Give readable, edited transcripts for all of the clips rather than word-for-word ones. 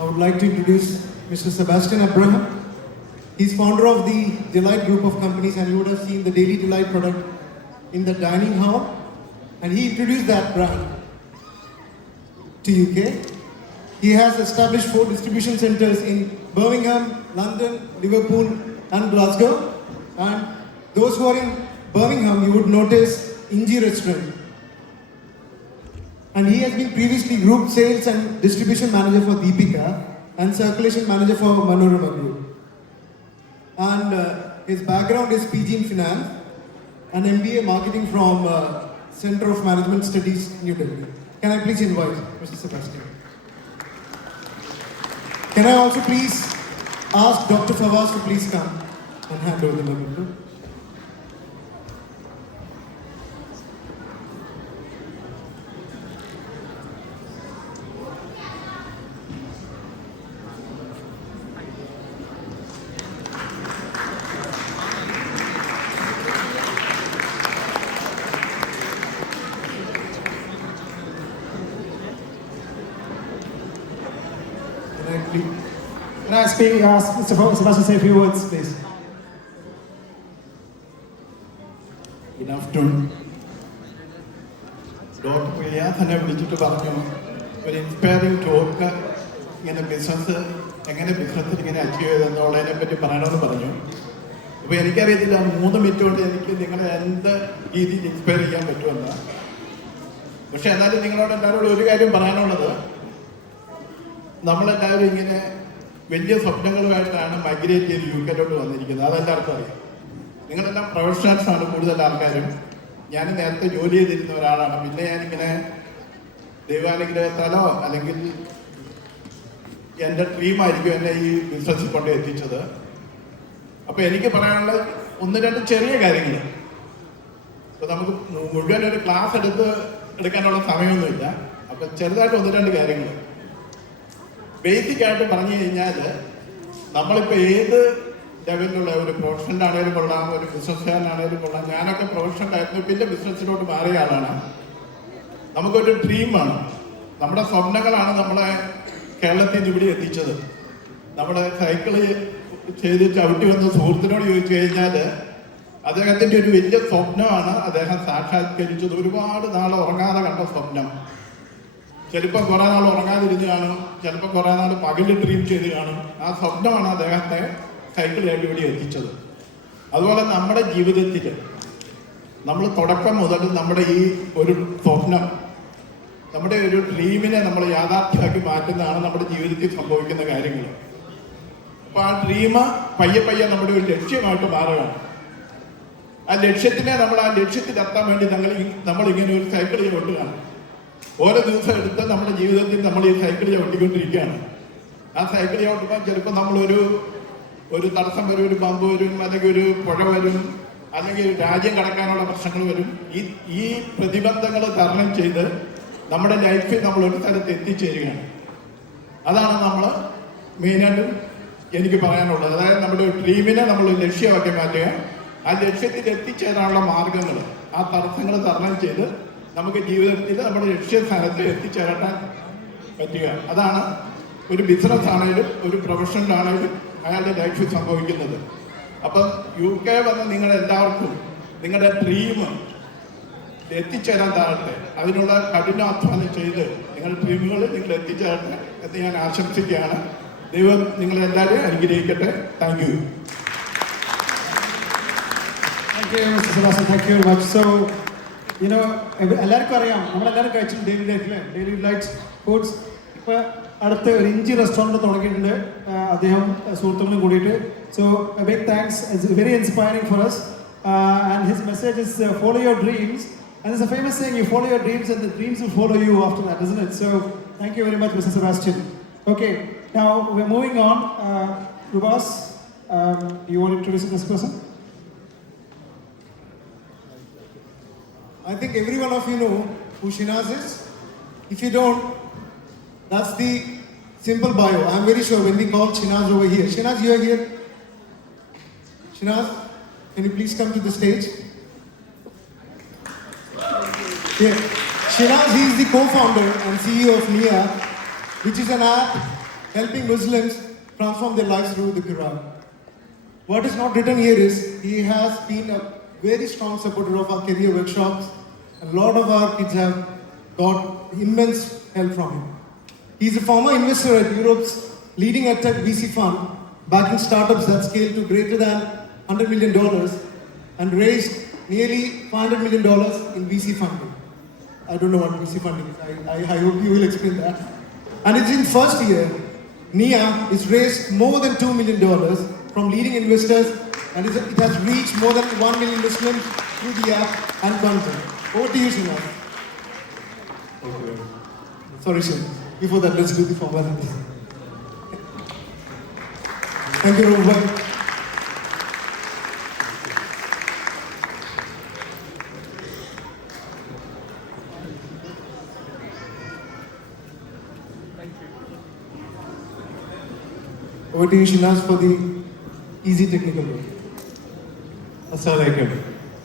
I would like to introduce Mr. Sebastian Abraham. He's founder of the Delight group of companies, and you would have seen the Daily Delight product in the dining hall. And he introduced that brand to UK. He has established 4 distribution centers in Birmingham, London, Liverpool, and Glasgow. And those who are in Birmingham, you would notice Inji Restaurant. And he has been previously group sales and distribution manager for Deepika and circulation manager for Manorama Group. And his background is PG in finance and MBA marketing from Center of Management Studies, New Delhi. Can I please invite Mr. Sebastian? Can I also please ask Dr. Fawaz to please come and hand over the memento? Can I ask Mr. Sebastian to say a few words, please? Good afternoon. Dr. Priya തന്നെ വിളിച്ചിട്ട് പറഞ്ഞു ഒരു inspiring talk ഇങ്ങനെ എങ്ങനെ ബിസിനസ്സിൽ ഇങ്ങനെ achieve ചെയ്തെന്നുള്ളതിനെ പറ്റി പറയണമെന്ന് പറഞ്ഞു. അപ്പോൾ എനിക്കറിയത്തില്ല 3 മിനിറ്റ് കൊണ്ട് എനിക്ക് നിങ്ങളെ എന്ത് രീതിയിൽ ഇൻസ്പയർ ചെയ്യാൻ പറ്റുമെന്ന്. പക്ഷെ എന്നാലും നിങ്ങളോട് എല്ലാവരോടും ഒരു കാര്യം പറയാനുള്ളത്, നമ്മളെല്ലാവരും ഇങ്ങനെ വലിയ സ്വപ്നങ്ങളുമായിട്ടാണ് മൈഗ്രേറ്റ് ചെയ്ത് യുകെയിലോട്ട് വന്നിരിക്കുന്നത്. അതെല്ലാവർക്കും അറിയാം. നിങ്ങളെല്ലാം പ്രൊഫഷണൽസാണ് കൂടുതൽ ആൾക്കാരും. ഞാൻ നേരത്തെ ജോലി ചെയ്തിരുന്ന ഒരാളാണ്. പിന്നെ ഞാനിങ്ങനെ ദൈവാനുഗ്രഹത്താലോ അല്ലെങ്കിൽ എൻ്റെ ഡ്രീമായിരിക്കും എന്നെ ഈ ബിസിനസ്സിൽ കൊണ്ട് എത്തിച്ചത്. അപ്പോൾ എനിക്ക് പറയാനുള്ള 1-2 ചെറിയ കാര്യങ്ങൾ. അപ്പോൾ നമുക്ക് മുഴുവൻ ഒരു ക്ലാസ് എടുക്കാനുള്ള സമയമൊന്നുമില്ല. അപ്പോൾ ചെറുതായിട്ട് 1-2 കാര്യങ്ങൾ ബേസിക്കായിട്ട് പറഞ്ഞു കഴിഞ്ഞാൽ, നമ്മളിപ്പോൾ ഏത് ലെവലിലുള്ള ഒരു പ്രൊഫഷണലാണേലും കൊള്ളാം, ഒരു ബിസിനസ്സുകാരനാണേലും കൊള്ളാം. ഞാനൊക്കെ പ്രൊഫഷണലായിരുന്നു, പിന്നെ ബിസിനസ്സിലോട്ട് മാറിയ ആളാണ്. നമുക്കൊരു ഡ്രീമാണ്, നമ്മുടെ സ്വപ്നങ്ങളാണ് നമ്മളെ കേരളത്തിൽ നിന്ന് ഇവിടെ എത്തിച്ചത്. നമ്മുടെ സൈക്കിള് ചെയ്ത് ചവിട്ടി വന്ന സുഹൃത്തിനോട് ചോദിച്ചു കഴിഞ്ഞാൽ അദ്ദേഹത്തിൻ്റെ ഒരു വലിയ സ്വപ്നമാണ് അദ്ദേഹം സാക്ഷാത്കരിച്ചത്. ഒരുപാട് നാൾ ഉറങ്ങാതെ കണ്ട സ്വപ്നം. ചിലപ്പോൾ കുറേ നാൾ ഉറങ്ങാതിരുന്ന് കാണും, ചിലപ്പോൾ കുറേ നാൾ പകല് ഡ്രീം ചെയ്ത് കാണും. ആ സ്വപ്നമാണ് അദ്ദേഹത്തെ സൈക്കിളിലേക്ക് ഇവിടെ എത്തിച്ചത്. അതുപോലെ നമ്മുടെ ജീവിതത്തിൽ നമ്മൾ തുടക്കം മുതൽ നമ്മുടെ ഈ ഒരു സ്വപ്നം, നമ്മുടെ ഒരു ഡ്രീമിനെ നമ്മൾ യാഥാർത്ഥ്യമാക്കി മാറ്റുന്നതാണ് നമ്മുടെ ജീവിതത്തിൽ സംഭവിക്കുന്ന കാര്യങ്ങൾ. അപ്പോൾ ആ ഡ്രീം പയ്യെ പയ്യെ നമ്മുടെ ഒരു ലക്ഷ്യമായിട്ട് മാറുകയാണ്. ആ ലക്ഷ്യത്തിനെ നമ്മൾ ആ ലക്ഷ്യത്തിലെത്താൻ വേണ്ടി നമ്മളിങ്ങനെ ഒരു സൈക്കിൾ ചവിട്ടുകയാണ്. ഓരോ ദിവസം എടുത്ത് നമ്മുടെ ജീവിതത്തിൽ നമ്മൾ ഈ സൈക്കിൾ ചവിട്ടിക്കൊണ്ടിരിക്കുകയാണ്. ആ സൈക്കിൾ ചവിട്ടുമ്പോൾ ചിലപ്പോൾ ഒരു തടസ്സം വരും, ഒരു പമ്പ് വരും, അല്ലെങ്കിൽ ഒരു പുഴ വരും, അല്ലെങ്കിൽ രാജ്യം കടക്കാനുള്ള പ്രശ്നങ്ങൾ വരും. ഈ പ്രതിബന്ധങ്ങൾ തരണം ചെയ്ത് നമ്മുടെ ലൈഫിൽ നമ്മൾ ഒരു സ്ഥലത്ത് എത്തിച്ചേരുകയാണ്. അതാണ് നമ്മൾ മെയിനായിട്ടും എനിക്ക് പറയാനുള്ളത്. അതായത് നമ്മുടെ ഡ്രീമിനെ നമ്മൾ ലക്ഷ്യമാക്കി മാറ്റുക, ആ ലക്ഷ്യത്തിൽ എത്തിച്ചേരാനുള്ള മാർഗങ്ങൾ, ആ തടസ്സങ്ങൾ തരണം ചെയ്ത് നമുക്ക് ജീവിതത്തിൽ നമ്മുടെ ലക്ഷ്യസ്ഥാനത്ത് എത്തിച്ചേരാൻ പറ്റുക. അതാണ് ഒരു ബിസിനസ് ആണെങ്കിലും ഒരു പ്രൊഫഷണലാണെങ്കിലും അയാളുടെ ലൈഫിൽ സംഭവിക്കുന്നത്. അപ്പം UK വന്ന് നിങ്ങളെല്ലാവർക്കും നിങ്ങളുടെ ഡ്രീം എത്തിച്ചേരാൻ താഴട്ടെ. അതിനുള്ള കഠിനാധ്വാനം ചെയ്ത് നിങ്ങളുടെ ഡ്രീമുകൾ നിങ്ങൾ എത്തിച്ചേരട്ടെ എന്ന് ഞാൻ ആശംസിക്കുകയാണ്. ദൈവം നിങ്ങളെല്ലാവരെയും അനുഗ്രഹിക്കട്ടെ. Thank you. Thank you, Mr. Sebastian. Thank you very much. So, എല്ലാവർക്കും അറിയാം, നമ്മളെല്ലാവരും കഴിച്ചിട്ടുണ്ട് ഡെയിലി ലൈഫിൽ ഡെയിലി ലൈറ്റ്സ് ഫുഡ്സ്. ഇപ്പോൾ അടുത്ത് ഒരു ഇഞ്ചി റെസ്റ്റോറൻറ്റ് തുടങ്ങിയിട്ടുണ്ട് അദ്ദേഹം സുഹൃത്തുക്കളും കൂടിയിട്ട്. So a big thanks. It's very inspiring for us. And his message is follow your dreams. And there's a famous saying, you follow your dreams and the dreams will follow you after that, isn't it? So thank you very much, Mr. Sebastian. Okay, now we're moving on. Rubas, you want to introduce this person? I think every one of you know who Shinaz is. If you don't, that's the simple bio. I'm very sure when we call Shinaz over here. Shinaz, you are here. Shinaz, can you please come to the stage? Yeah. Shinaz, he is the co-founder and CEO of Nia, which is an app helping Muslims transform their lives through the Quran. What is not written here is he has been a very strong supporter of our career workshops. A lot of our kids have got immense help from him. He's a former investor at Europe's leading edtech VC fund, backing startups that scale to greater than $100 million and raised nearly $500 million in VC funding. I don't know what VC funding is. I hope you will explain that. And it's in first year, Nia is raised more than $2 million from leading investors, and it has reached more than 1 million Muslims through the app and content. Over to you, Shina. Thank you. Sorry, Shina. Before that, let's do the formalities. Thank you, Robert. Over to you, Shinaz, for the easy technical work. Assalamu alaikum.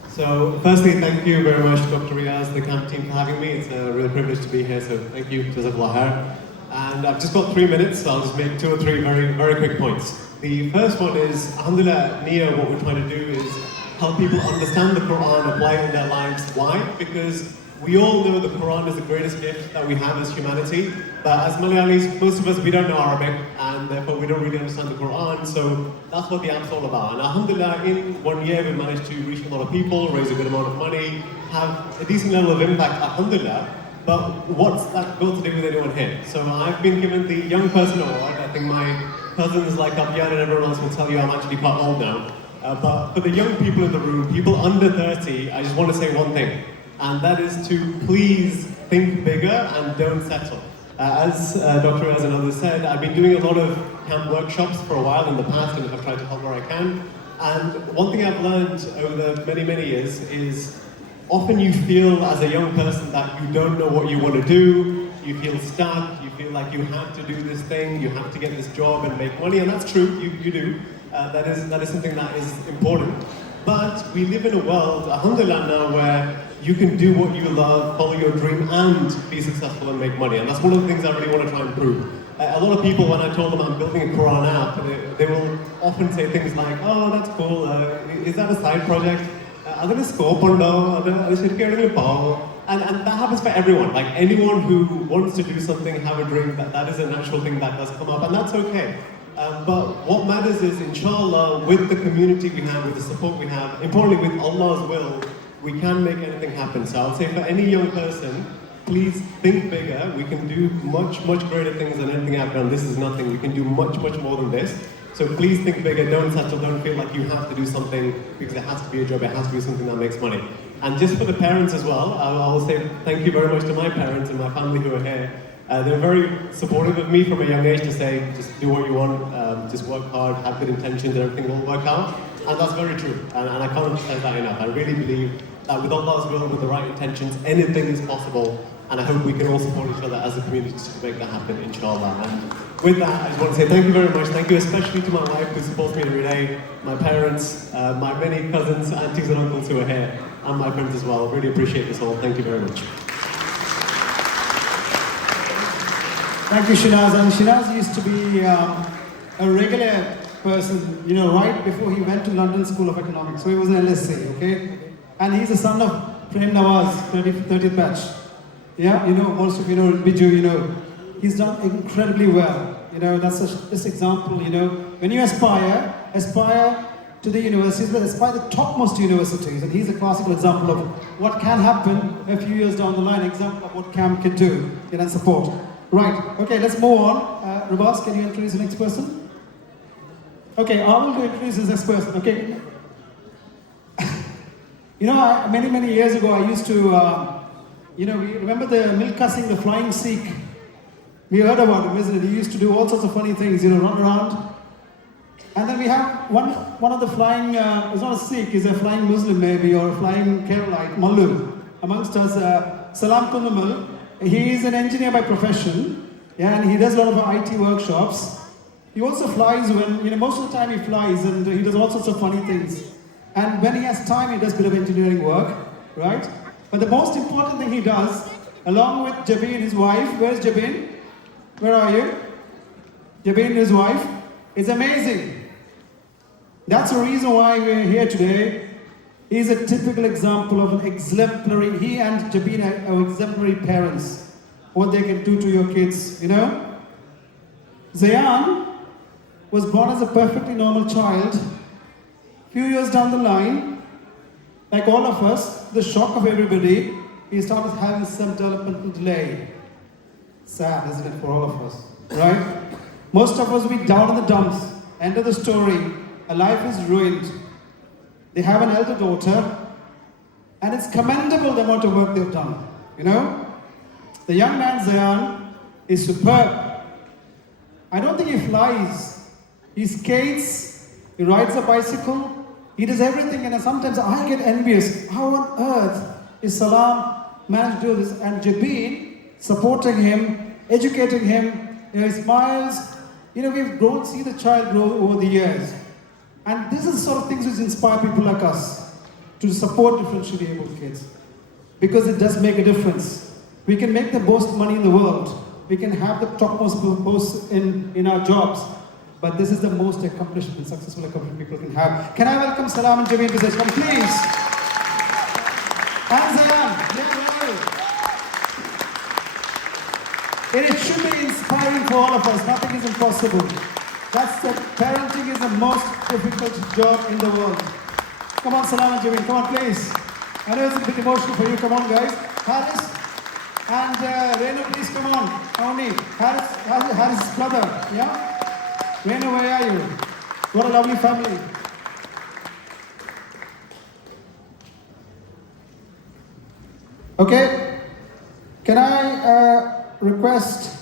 So, firstly, thank you very much, Dr. Riaz, the KAMP team, for having me. It's a real privilege to be here, so thank you, Jazakallah khair. And I've just got 3 minutes, so I'll just make 2 or 3 very, very quick points. The first one is, alhamdulillah, Nia, what we're trying to do is help people understand the Quran, apply it in their lives. Why? Because we all know the Quran is the greatest gift that we have as humanity, but as Malayalis, most of us, we don't know Arabic, and therefore we don't really understand the Quran, so that's what the app's all about. And alhamdulillah, in 1 year we managed to reach a lot of people, raise a good amount of money, have a decent level of impact, alhamdulillah, but what's that got to do with anyone here? So I've been given the Young Person Award. I think my cousins like Abyan and everyone else will tell you I'm actually quite old now. But for the young people in the room, people under 30, I just want to say one thing. And that is to please think bigger and don't settle. As Dr. Riaz and others said, I've been doing a lot of KAMP workshops for a while in the past, and I've tried to help where I can. And one thing I've learned over the many, many years is often you feel as a young person that you don't know what you want to do, you feel stuck, you feel like you have to do this thing, you have to get this job and make money, and that's true, you do. That is something that is important. But we live in a world, alhamdulillah now, where you can do what you love, follow your dream, and be successful and make money. And that's one of the things I really want to try and prove. A lot of people, when I told them I'm building a Quran app, they will often say things like, oh, that's cool, is that a side project? And that happens for everyone. Like anyone who wants to do something, have a dream, that is a natural thing that does come up, and that's okay. But what matters is, inshallah, with the community we have, with the support we have, importantly with Allah's will, we can make anything happen. So I'll say for any young person, please think bigger. We can do much, much greater things than anything I've done. This is nothing. We can do much, much more than this. So please think bigger. Don't settle. Don't feel like you have to do something because it has to be a job. It has to be something that makes money. And just for the parents as well, I will say thank you very much to my parents and my family who are here. They're very supportive of me from a young age to say, just do what you want, just work hard, have good intentions, and everything will work out. And that's very true. And I can't emphasize that enough. I really believe that with Allah's will, with the right intentions, anything is possible. And I hope we can all support each other as a community to make that happen, inshallah. And with that, I just want to say thank you very much. Thank you especially to my wife who supports me every day, my parents, my many cousins, aunties and uncles who are here, and my friends as well. Really appreciate this all. Thank you very much. Thank you, Shinaz. And Shinaz used to be a regular person, you know, right before he went to London School of Economics. So he was an LSA, okay? And he's the son of Prem Nawaz, 30th batch. Yeah, you know, most of you know Biju, you know. He's done incredibly well. You know, that's this example, you know. When you aspire to the universities, but aspire the topmost universities. And he's a classical example of what can happen a few years down the line, example of what KAMP can do, you know, support. Right, okay, let's move on. Rabas, can you introduce the next person? Okay, I will introduce the next person, okay? You know, many years ago, I used to, you know, we remember the Milka Singh, the flying Sikh? We heard about him, isn't it? He used to do all sorts of funny things, you know, run around. And then we have one of the flying, it's not a Sikh, he's a flying Muslim maybe, or a flying Keralite, Mallu, amongst us, Salam Kundumal. He is an engineer by profession, yeah, and he does a lot of IT workshops. He also flies when, you know, most of the time he flies and he does all sorts of funny things. And when he has time, he does a bit of engineering work, right? But the most important thing he does, along with Jabin, his wife, where's Jabin? Where are you? Jabin and his wife is amazing. That's the reason why we're here today. He's a typical example of an exemplary, he and Jabin are exemplary parents. What they can do to your kids, you know? Zayan was born as a perfectly normal child. Few years down the line, like all of us, the shock of everybody, he started having some developmental delay. Sad, isn't it, for all of us, right? Most of us will be down in the dumps. End of the story. A life is ruined. They have an elder daughter, and it's commendable the amount of work they've done. You know, the young man Zayan is superb. I don't think he flies. He skates. He rides a bicycle. He does everything, and sometimes I get envious. How on earth is Salam managed to do this? And Jabin supporting him, educating him. You know, he smiles. You know, we've grown, see the child grow over the years. And this is the sort of things which inspire people like us to support differentially abled kids. Because it does make a difference. We can make the most money in the world. We can have the topmost posts in our jobs. But this is the most accomplished and successful accomplishment people can have. Can I welcome Salam and Jabin to this? Come please. And Salam. It should be inspiring for all of us. Nothing is impossible. Parenting is the most difficult job in the world. Come on, Salam and Jabin. Come on, please. I know it's a bit emotional for you. Come on, guys. Haris and Renu, please come on. Auni. Haris' brother. Yeah? Renu, where are you? What a lovely family. Okay. Can I request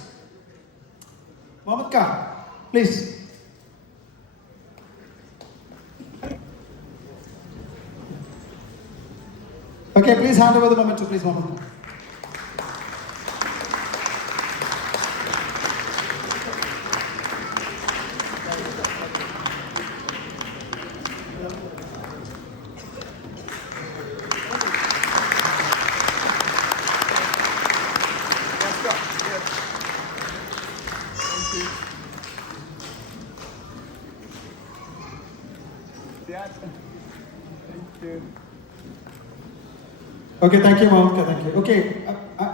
Mohammed Khan, please. Okay, please hand over the momentum, please, Mohammed. Okay, thank you, Mohammed. Thank you. Okay,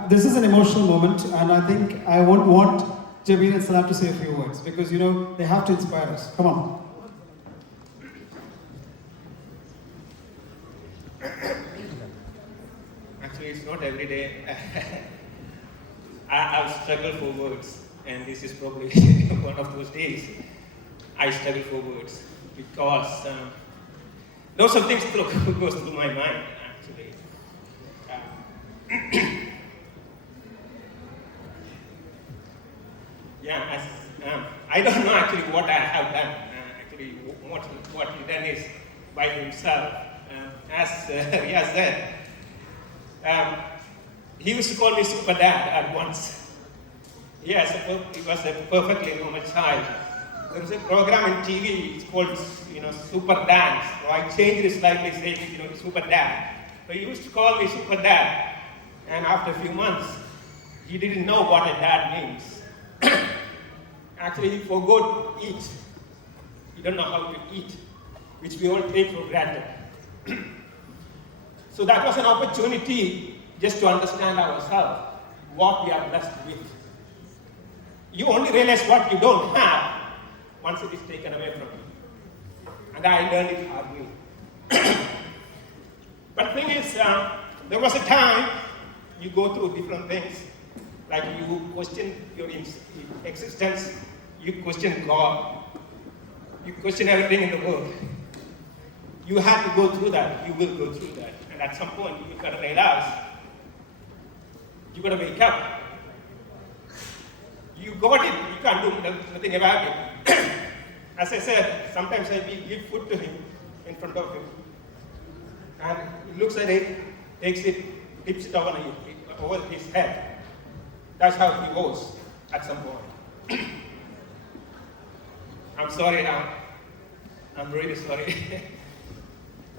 this is an emotional moment, and I think I would want Jabin and Salam to say a few words because, you know, they have to inspire us. Come on. Actually, it's not every day. I've struggled for words, and this is probably one of those days. I struggle for words because lots of things goes through my mind. Actually, I don't know actually what I have done. Actually, what he done is by himself. As Riaz said, he used to call me Super Dad at once. Yes, he was a perfectly normal child. There was a program in TV, it's called, Super Dance. So I changed it slightly, saying, Super Dad. So he used to call me Super Dad. And after a few months, he didn't know what a dad means. Actually, he forgot to eat. He don't know how to eat, which we all take for granted. So that was an opportunity just to understand ourselves, what we are blessed with. You only realize what you don't have once it is taken away from you. And I learned it hardly. But the thing is, there was a time you go through different things, like you question your existence, you question God, you question everything in the world. You have to go through that, you will go through that. And at some point, you've got to realize, you've got to wake up. You got it, you can't do nothing about it. As I said, sometimes I give food to him in front of him. And he looks at it, takes it, tips it over his head. That's how he was at some point. I'm sorry now. I'm really sorry.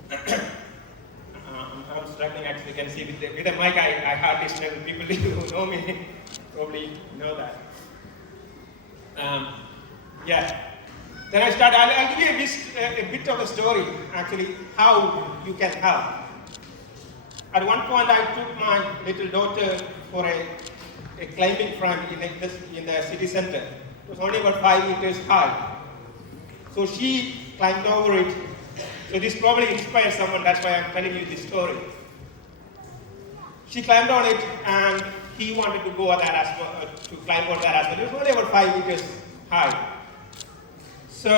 I'm struggling actually. You can see with the mic, I hardly struggle. People who know me probably know that. Yeah. Then I started, I'll give you a bit of a story, actually, how you can help. At one point, I took my little daughter for a climbing front in the city center. It was only about 5 meters high. So she climbed over it. So this probably inspires someone, that's why I'm telling you this story. She climbed on it, and he wanted to go on that as well, to climb on that as well. It was only about 5 meters high. So,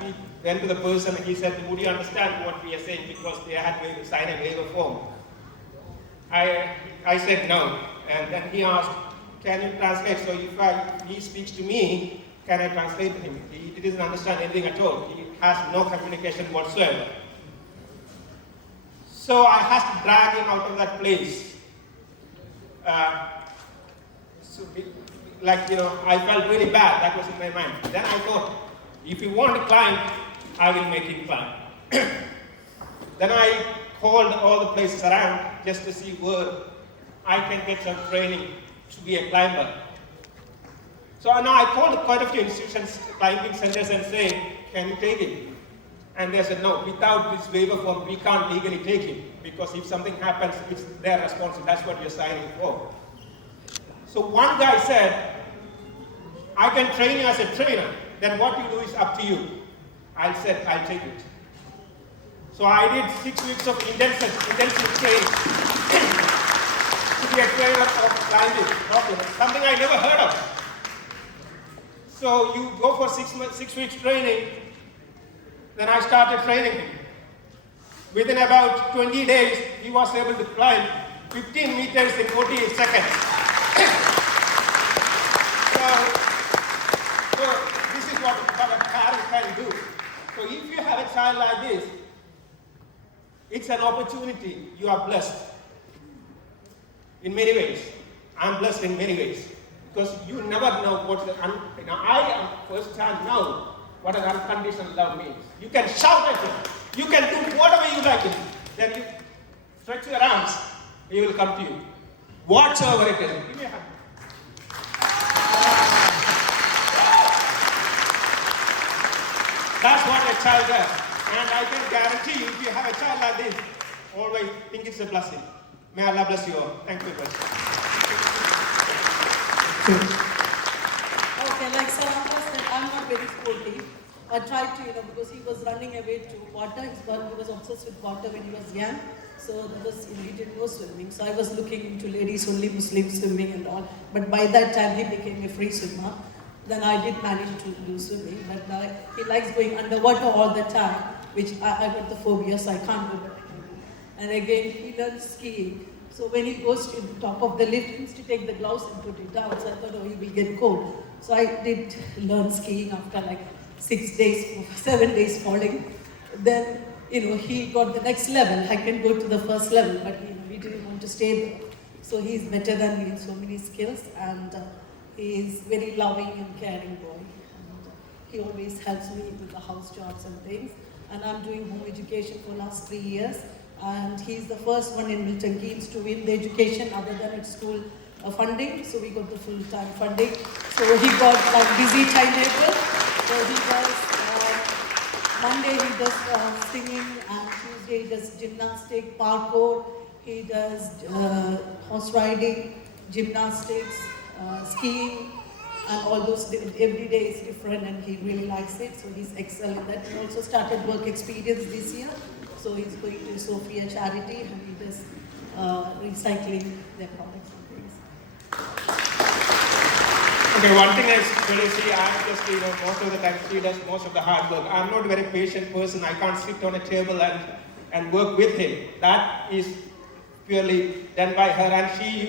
we went to the person and he said, would you understand what we are saying? Because they had to sign a waiver form. I said no. And then he asked, can you translate? So if he speaks to me, can I translate to him? He didn't understand anything at all. He has no communication whatsoever. So I had to drag him out of that place. I felt really bad. That was in my mind. Then I thought, if you want to climb, I will make him climb. Then I called all the places around just to see where I can get some training to be a climber. So now I called quite a few institutions, climbing centers, and saying, can you take him? And they said, no, without this waiver form, we can't legally take him, because if something happens, it's their responsibility. That's what you're signing for. So one guy said, I can train you as a trainer, then what you do is up to you. I said, I'll take it. So I did 6 weeks of intensive training to be a trainer of climbing, something I never heard of. So you go for 6 weeks training, then I started training him. Within about 20 days, he was able to climb 15 meters in 48 seconds. So this is what a parent can do. So if you have a child like this, it's an opportunity. You are blessed in many ways. I'm blessed in many ways, because you never know what I am first time know what an unconditional love means. You can shout at him. You can do whatever you like him. Then you stretch your arms, he will come to you. Whatsoever it is. Give me a hand. That's what a child does. And I can guarantee you, if you have a child like this, always think it's a blessing. May Allah bless you all. Thank you very much. Okay, like Sarama said, I'm not very sporty. I tried to, because he was running away to water. He was obsessed with water when he was young. So that was, he didn't know swimming. So I was looking into ladies only Muslim swimming and all. But by that time, he became a free swimmer. Then I did manage to do swimming. But now he likes going underwater all the time, which I got the phobia, so I can't do that. And again, he learned skiing. So when he goes to the top of the lift, he needs to take the gloves and put it down. So I thought, he will get cold. So I did learn skiing after like 7 days falling. Then, he got the next level. I can go to the first level, but he didn't want to stay there. So he's better than me in so many skills, and he is very loving and caring boy. And he always helps me with the house jobs and things. And I'm doing home education for the last 3 years. And he's the first one in Milton Keynes to win the education other than at school funding. So we got the full-time funding. So he got like busy timetable. So he does, Monday he does singing, and Tuesday he does gymnastics, parkour. He does horse riding, gymnastics, skiing, and all those. Every day is different, and he really likes it. So he's excellent in that. He also started work experience this year. So he's going to Sophia Charity, and he does recycling their products and things. Okay, one thing I really see, I'm just, most of the time she does most of the hard work. I'm not a very patient person. I can't sit on a table and work with him. That is purely done by her, and she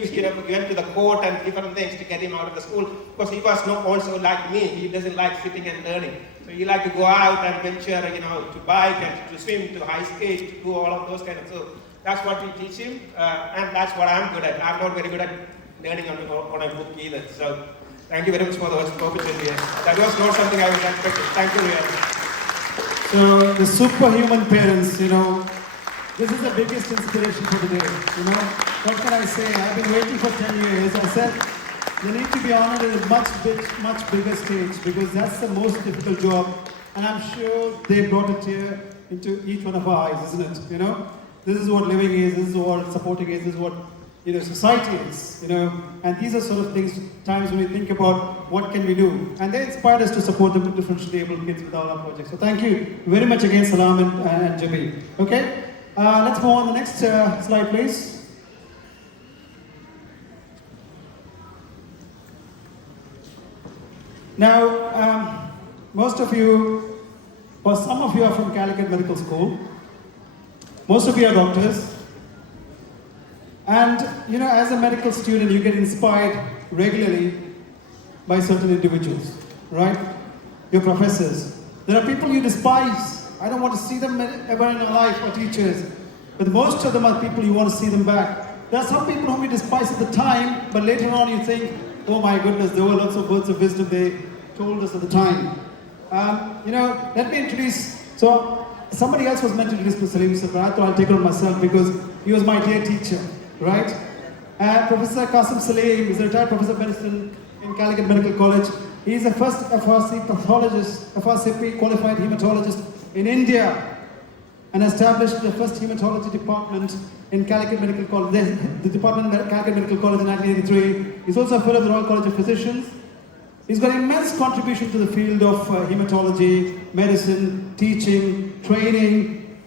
went to the court and different things to get him out of the school, because he was not also like me. He doesn't like sitting and learning. So he liked to go out and venture, to bike and to swim, to ice skate, to do all of those kind of stuff. That's what we teach him, and that's what I'm good at. I'm not very good at learning on a book either. So thank you very much for the opportunity. That was not something I was expecting. Thank you, Riyadh. So the superhuman parents, this is the biggest inspiration for the day. What can I say? I've been waiting for 10 years. I said, they need to be honored at a much bigger stage because that's the most difficult job. And I'm sure they brought a tear into each one of our eyes, isn't it? You know, this is what living is, this is what supporting is, this is what, you know, society is, you know. And these are sort of things, times when we think about what can we do. And they inspired us to support the differentially able kids with all our projects. So thank you very much again, Salam and Jabi. Okay, let's move on to the next slide, please. Now, most of you, or some of you are from Calicut Medical School. Most of you are doctors. And, you know, as a medical student, you get inspired regularly by certain individuals, right? Your professors. There are people you despise. I don't want to see them ever in your life, or teachers. But most of them are people you want to see them back. There are some people whom you despise at the time, but later on you think, oh my goodness, there were lots of words of wisdom they told us at the time. You know, let me introduce, so somebody else was meant to introduce Mr. Salim, but I thought I'll take it on myself because he was my dear teacher, right? Professor Qasim Salim is a retired professor of medicine in Calicut Medical College. He is the first FRC pathologist, FRCP qualified hematologist in India, and established the first hematology department in Calicut Medical College, the department in Calicut Medical College in 1983. He's also a fellow of the Royal College of Physicians. He's got immense contribution to the field of hematology, medicine, teaching, training,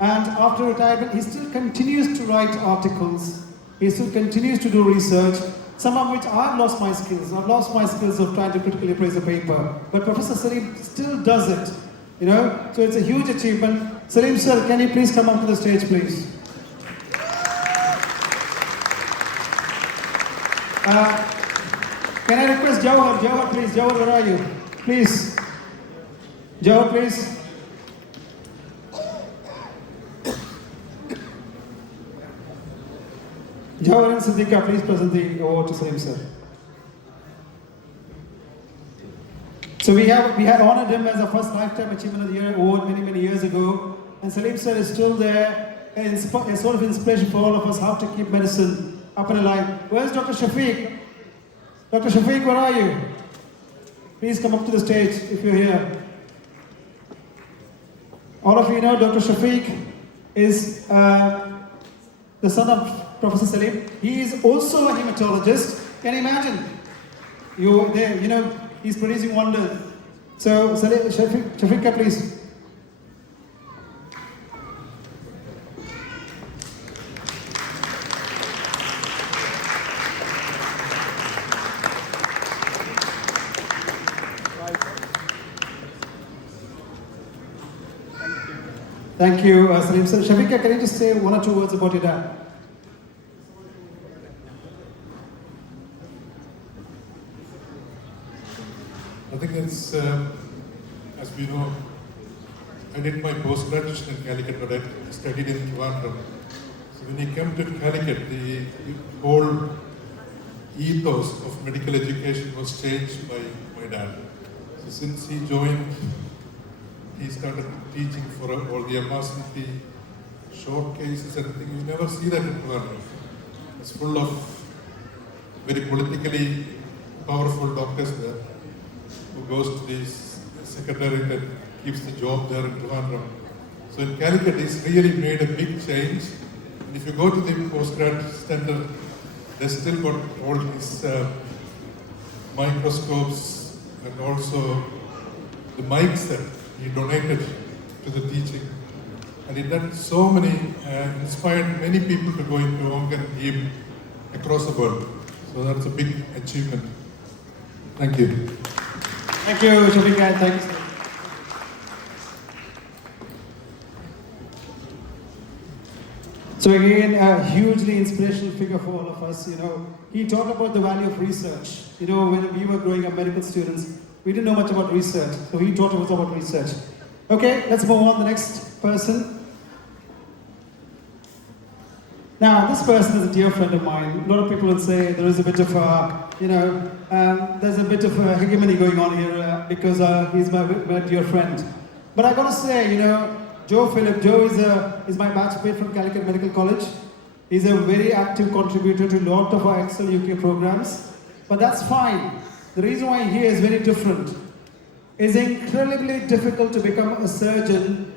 and after retirement, he still continues to write articles. He still continues to do research, some of which I've lost my skills. I've lost my skills of trying to critically appraise a paper, but Professor Salim still does it, you know, so it's a huge achievement. Salim sir, can you please come up to the stage, please? Can I request Jawahar? Jawahar, please. Jawahar, where are you? Please. Jawahar, please. Jawahar and Siddiqa, please present the award to Salim sir. So we had honored him as a first Lifetime Achievement of the Year award many years ago, and Salim sir is still there, and a sort of inspiration for all of us how to keep medicine up and alive. Where's Dr. Shafiq? Dr. Shafiq, where are you? Please come up to the stage if you're here. All of you know Dr. Shafiq is the son of Professor Salim. He is also a hematologist. Can you imagine? You there, you know, he's producing wonders. So, Shafiqa, please. Thank you, Salim. So, Shafiqa, can you just say one or two words about your dad? I think it's, as we know, I did my post-graduation in Calicut, but I studied in Trivandrum. So when he came to Calicut, the whole ethos of medical education was changed by my dad. So since he joined, he started teaching for all the emergency short cases and things. You never see that in Trivandrum. It's full of very politically powerful doctors there who goes to the secretariat and keeps the job there in Trivandrum. So in Calicut, he's really made a big change. And if you go to the postgrad center, they still got all his microscopes and also the mics that he donated to the teaching. And he did so many, inspired many people to go into Onk and Heme across the world. So that's a big achievement. Thank you. Thank you, Shafiqa. Thanks. So again, a hugely inspirational figure for all of us. You know, he talked about the value of research. You know, when we were growing up medical students, we didn't know much about research. So he taught us about research. Okay, let's move on to the next person. Now, this person is a dear friend of mine. A lot of people would say there is a bit of there's a bit of a hegemony going on here because he's my dear friend. But I gotta say, you know, Joe Philip. Joe is my batchmate from Calicut Medical College. He's a very active contributor to a lot of our Excel UK programs. but that's fine. The reason why here is very different. It's incredibly difficult to become a surgeon